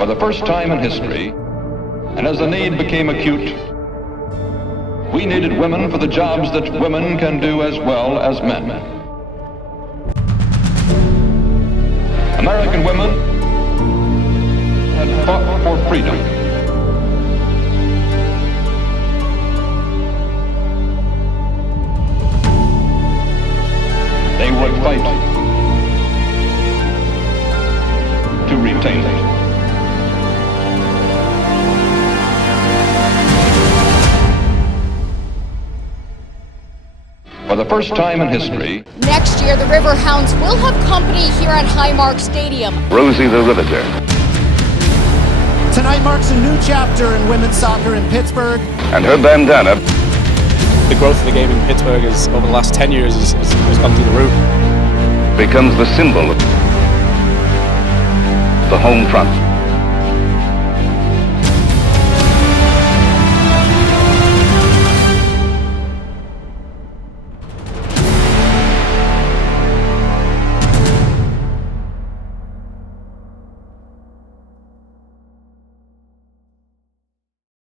For the first time in history, and as the need became acute, we needed women for the jobs that women can do as well as men. American women had fought for freedom. They would fight to retain it. For the first time in history, next year the Riverhounds will have company here at Highmark Stadium. Rosie the Riveter. Tonight marks a new chapter in women's soccer in Pittsburgh. And her bandana. The growth of the game in Pittsburgh is over the last 10 years has gone through the roof. Becomes the symbol of the home front.